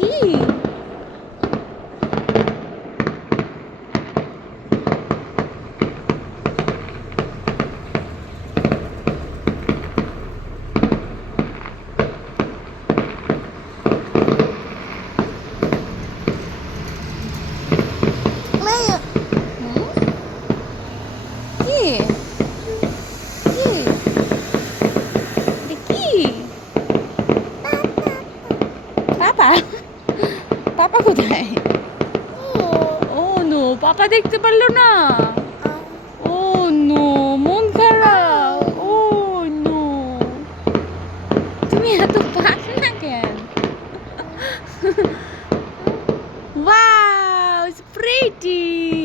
কি? হুম? কি? কি? এটা কি? পাপা? পাপা কোথায়? ও নো, পাপা দেখতে পারলো না। ও নো, মন খারাপ। ও নো, তুমি এত পাকনা কেন? Wow, it's pretty.